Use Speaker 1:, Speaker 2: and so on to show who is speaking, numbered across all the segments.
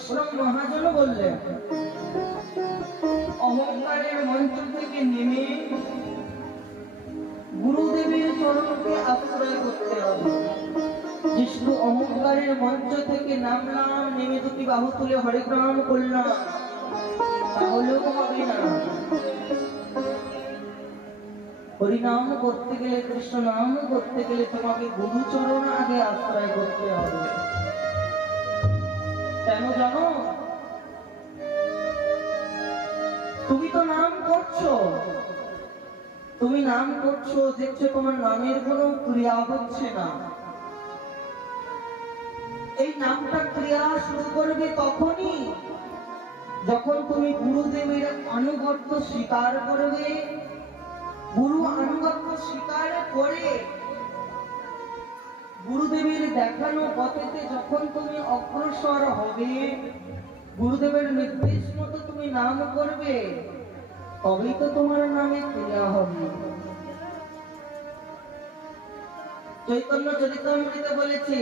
Speaker 1: বৈষ্ণব মহাজন বললেন, অহংকারের মঞ্চ থেকে নেমে গুরুদেবের চরণকে আশ্রয় করতে হবে। বিষ্ণু অহংকারের মঞ্চ থেকে নামলাম, নেমে দুটি বাহু তুলে হরিগ্রাম করলাম। তাহলেও হবে না। হরিনাম করতে গেলে কৃষ্ণ নাম করতে গেলে তোমাকে গুরুচরণ আগে আশ্রয় করতে হবে। জানো? তুমি তো নাম করছ। তুমি নাম করছ, দেখছ তোমার নামের কোনো ক্রিয়া হচ্ছে না। এই নামটা ক্রিয়া শুরু করবে তখনই, যখন তুমি গুরুদেবের আনুগত্য স্বীকার করবে। গুরু আনুগত্য স্বীকার করে গুরুদেবের দেখানো পথেতে যখন তুমি অগ্রসর হবে, গুরুদেবের নির্দেশ মতো তুমি নাম করবে, তবেই তো তোমার নামে ক্রিয়া হবে। চৈতন্য চরিতামৃতে বলেছে,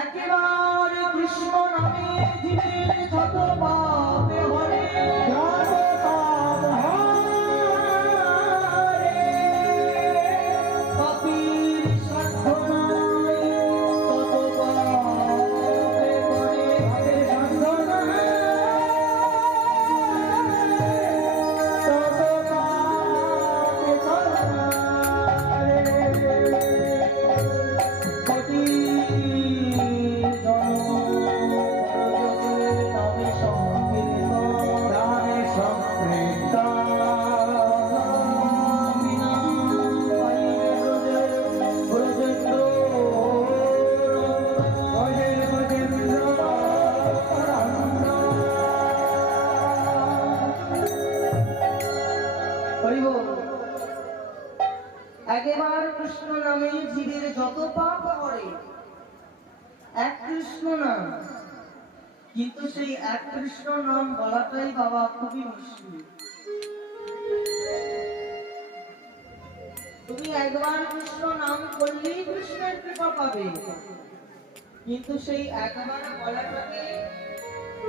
Speaker 1: একেবারে কৃষ্ণ নামে জীবের যত পাপে যত পাপ করে, এক কৃষ্ণ নাম। কিন্তু সেই এক কৃষ্ণ নাম বলাটাই বাবা খুবই মুশকিল। তুমি একবার কৃষ্ণ নাম করলেই কৃষ্ণের কৃপা পাবে। কিন্তু সেই একবার বলাটাকে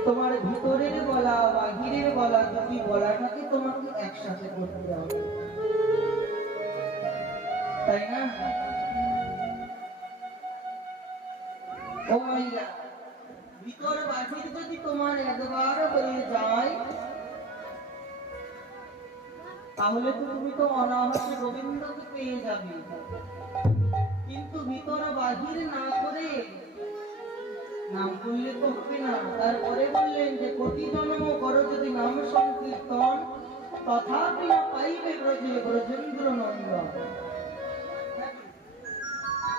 Speaker 1: তোমার ভিতরের বলা, বাহিরের বলা দুটি বলাটাকে তোমাকে একসাথে করতে হবে। তাই না? তাহলে তো তুমি তো অনাহত গোবিন্দকে পেয়ে যাবে। কিন্তু ভিতর বাহির না করে, নাম করলে তো হবে না। তারপরে বললেন যে কোটি জন্ম করো যদি নাম সংকীর্তন, তথাপি না পাইবে ব্রজে ব্রজেন্দ্র নন্দন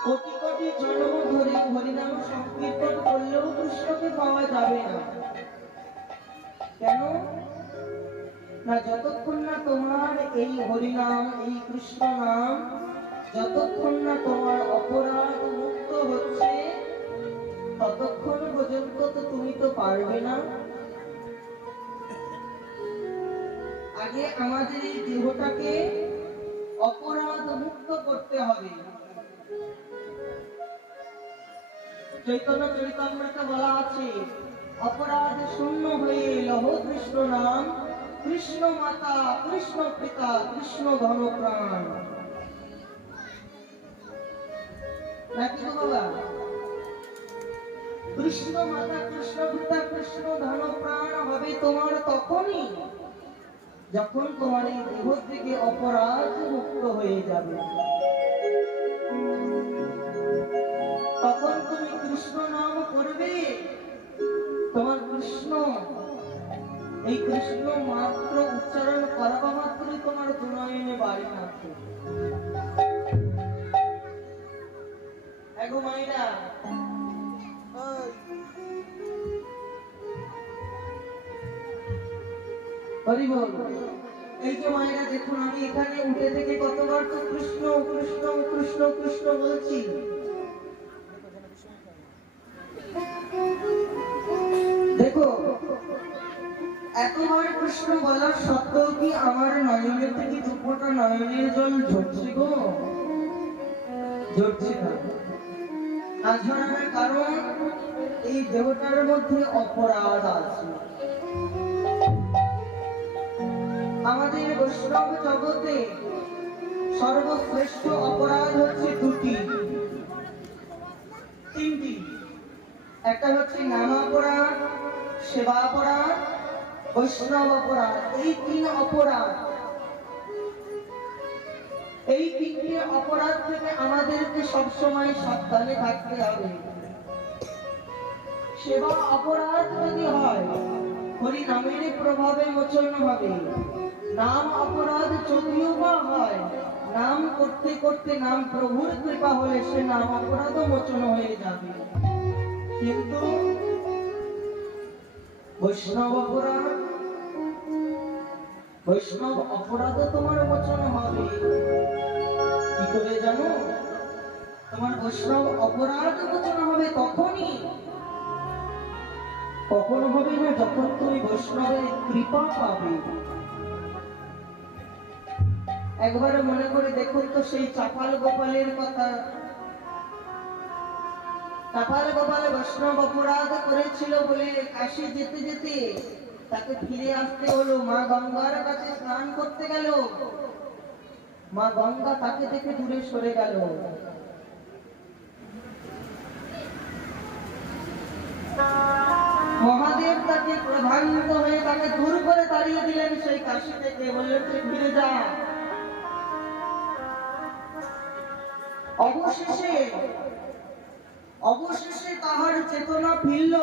Speaker 1: কোটি কোটি জন্ম ধরে হরিনাম সংকীর্তন করলেও কৃষ্ণকে পাওয়া যাবে না। কেন? না, যতক্ষণ না তোমার এই হরিনাম, এই কৃষ্ণ নাম, যতক্ষণ না তোমার অপরাধ মুক্ত হচ্ছে, ততক্ষণ পর্যন্ত তো তুমি তো পারবে না। আগে আমাদের এই দেহটাকে অপরাধ মুক্ত করতে হবে। চৈতন্য চরিতামৃতে বলা আছে, অপরাধ শূন্য হয়ে লহ কৃষ্ণ নাম, কৃষ্ণ মাতা, কৃষ্ণ পিতা, কৃষ্ণ ধন প্রাণ। কৃষ্ণ মাতা, কৃষ্ণ পিতা, কৃষ্ণ ধন প্রাণ হবে তোমার তখনই, যখন তোমার এই দেহ থেকে অপরাধ মুক্ত হয়ে যাবে। এই কৃষ্ণ মাত্র উচ্চারণ করা মাত্রই তোমার দুনয়নে বাড়ি মাত্র এই যে মায়েরা দেখুন, আমি এখানে উঠে থেকে কতবার তো কৃষ্ণ কৃষ্ণ কৃষ্ণ কৃষ্ণ বলছি। এতবার কৃষ্ণ বলার সত্ত্বেও কি আমার নয়নের থেকে দুপোটা নয়নের জল ঝরছে গো? ঝরছে না না ঝরানোর কারণ এই দেহটার মধ্যে অপরাধ আছে। আমাদের বৈষ্ণব জগতে সর্বশ্রেষ্ঠ অপরাধ হচ্ছে দুটি। তিনটি। একটা হচ্ছে নাম অপরাধ, সেবা অপরাধ বৈষ্ণব অপরাধ, এই তিন অপরাধ, এই তিনটি অপরাধ থেকে আমাদেরকে সবসময় সাবধানে থাকতে হবে। সেবা অপরাধ যদি হয়, হরি নামের প্রভাবে মোচন হবে। নাম অপরাধ যদিও বা হয়, নাম করতে করতে নাম প্রভুর কৃপা হলে সে নাম অপরাধ মোচন হয়ে যাবে। কিন্তু বৈষ্ণব অপরাধ বৈষ্ণব অপরাধ তোমার মোচন হবে। কি করে জানো? তোমার বৈষ্ণব অপরাধ মোচন হবে তখনই। কখন হবে না যখন তুমি বৈষ্ণবের কৃপা পাবে। একবার মনে করে দেখুন তো সেই চাপাল গোপালের কথা। চাপাল গোপাল বৈষ্ণব অপরাধ করেছিল বলে কাশি যেতে যেতে তাকে ফিরে আসতে হলো। মা গঙ্গার কাছে স্নান করতে গেল। মা গঙ্গা তাকে দেখে দূরে সরে গেল। মহাদেব তাকে প্রধানিত হয়ে তাকে দূর করে তাড়িয়ে দিলেন। সেই কাশি থেকে বললেন, তুই ফিরে যা। অবশেষে অবশেষে তাহার চেতনা ফিরল।